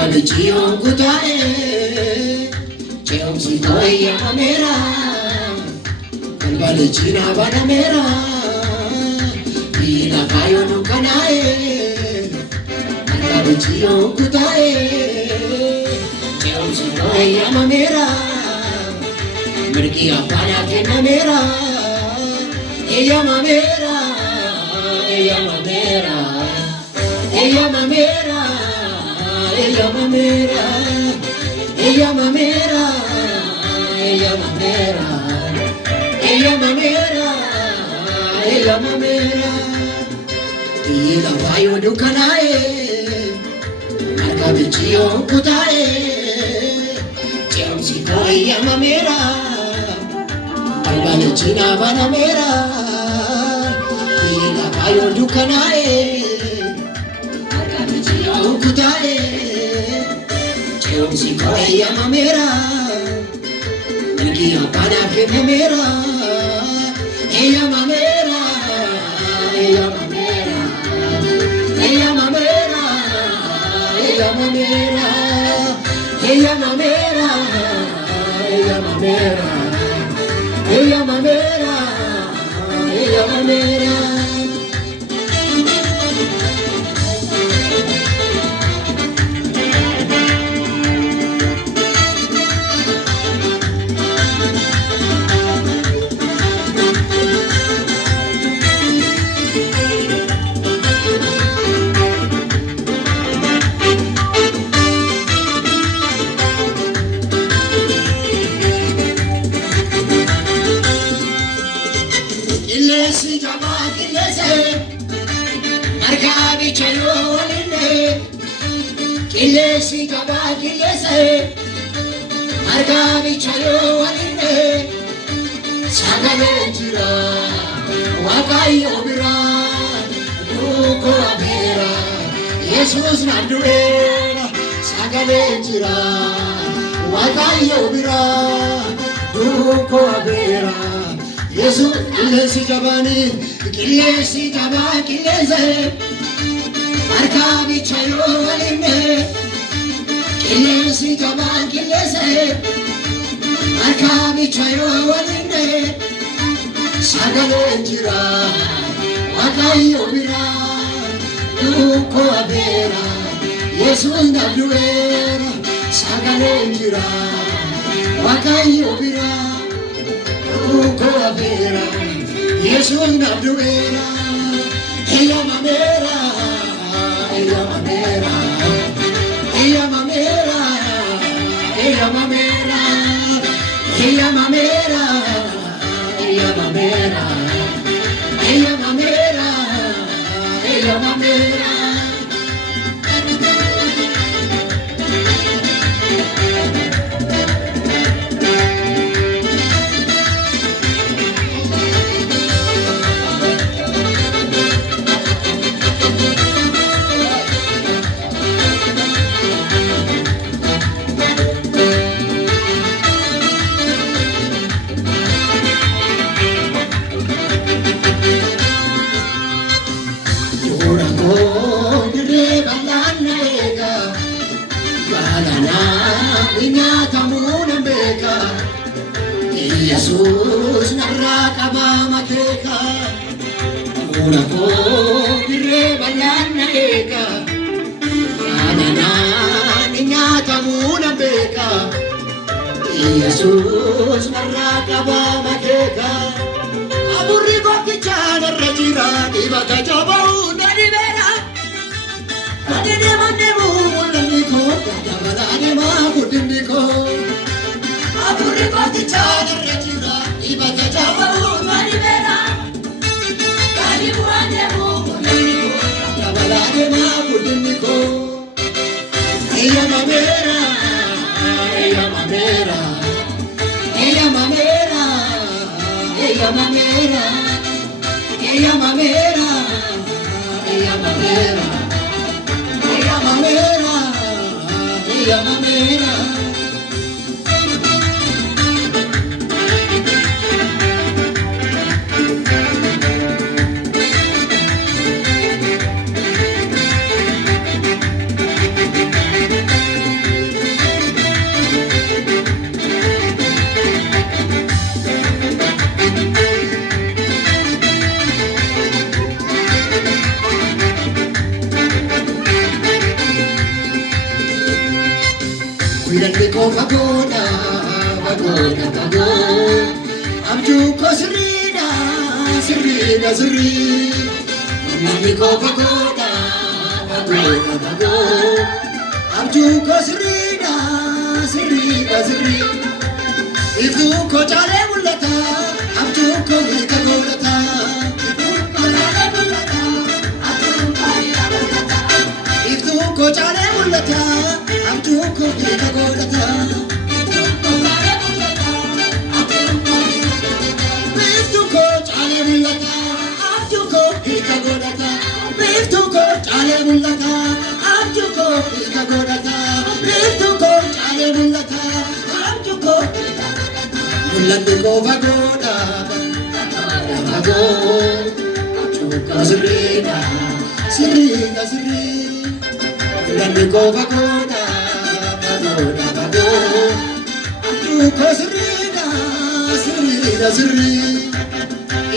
Cion kutae, cion si toya mera, kalbale china bana mera, ina kayo no kanae, kalbale cion kutae, cion si toya mera, merki apana kena mera, ella mamera, ella mamera, ella mamera. Ella mamera, ella mamera, ella mamera, ella mamera, ella mamera. Ila vayo dukanae, marga bichio kutae, ciam sito ella mamera, albale china banamera. Ila vayo dukanae, marga bichio kutae. Si kaya mamera, pergi apa nak ke mamera, ella mamera, ella mamera, ella mamera, ella mamera, ella mamera, ella mamera, ella mamera, ella mamera. Kilesi kaba kilese, marga bichayo aline, sagale jira, wakai obira, duko abera, Jesus nanduera, sagale jira, wakai obira, duko abera, Jesus kilesi jabani, kilesi jaba kilese. Marga bichayo aline, kilesi jaba kilese. Marga bichayo aline, sagale jira, wakai obira, duko abera, Jesus naduera, sagale jira, wakai obira, duko abera, Jesus naduera, ella mamera. Ella mamera, ella mamera, ella mamera, ella mamera, ella mamera, ella mamera, ella mamera. Jesus narrakaba makeka, ura ko dire balana eka, kanana ninya tamuna beka. Jesus narrakaba makeka, aburi ko kichana rajira di bakajabau dari bera, kadene mandemu mulaniko, kadabalane ma kudindiko. Aburi ko kichana rajira di bakajabau dari bera, kadibu andemu mulaniko, kadabalane ma kudindiko. Ella mamera, ella mamera, ella mamera, ella mamera, ella mamera, ella mamera, ella mamera, ella mamera. mul'anni koo fagoodha fagoodha fagoo abjuu koo sirriidha sirriidha sirrii mul'anni koo fagoodha fagoodha fagoo abjuu koo sirriidha sirriidha sirrii iftuun koo caalee mul'ata abjuu koo hiika godhata iftuun koo caalee mul'ata abjuu koo hiika godhata iftuun koo caalee mul'ata abjuu koo hiika godhata iftuun koo caalee mul'ata abjuu koo hiika godhata iftuun koo caalee mul'ata abjuu koo mul'anni koo fagoodha fagoo abjuu koo sirriidha sirriidha sirrii mul'anni koo fagoodha fagoodha fagoo abjuu koo sirriidha sirriidha sirrii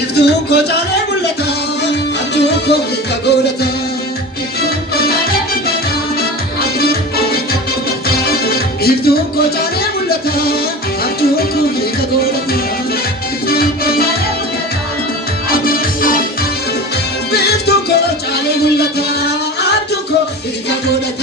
iftuun koo caalee mul'ata abjuu koo hiika godhata iftuun koo caalee mul'ata abjuu koo hiika godhata iftuun koo caalee mul'ata abjuu koo hiika godhata